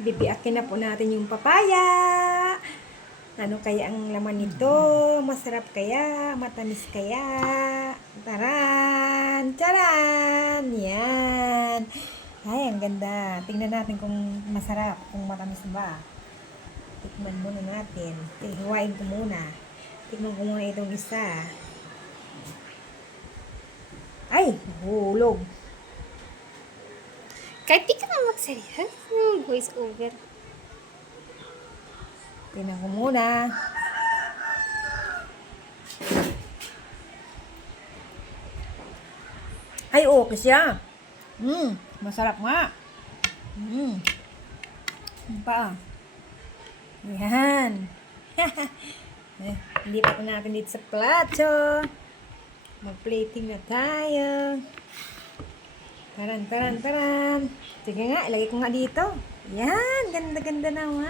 Bibiakin na po natin yung papaya. Ano kaya ang laman nito? Masarap kaya? Matamis kaya? Taran! Taran! Yan! Ay, ang ganda. Tingnan natin kung masarap, kung matamis ba. Tikman muna natin. Hiwain ko muna. Tikman ko muna itong isa. Ay! Hulog! Kahit di ka na magsalita, voice over. Tingnan ko muna. Ay, okay siya. Masarap nga. Ano pa? Yan. Lipat na natin dito sa plato. Mag-plating na tayo. Taran, taran, taran. Sige nga, ilagay ko nga dito. Yan, ganda-ganda naman.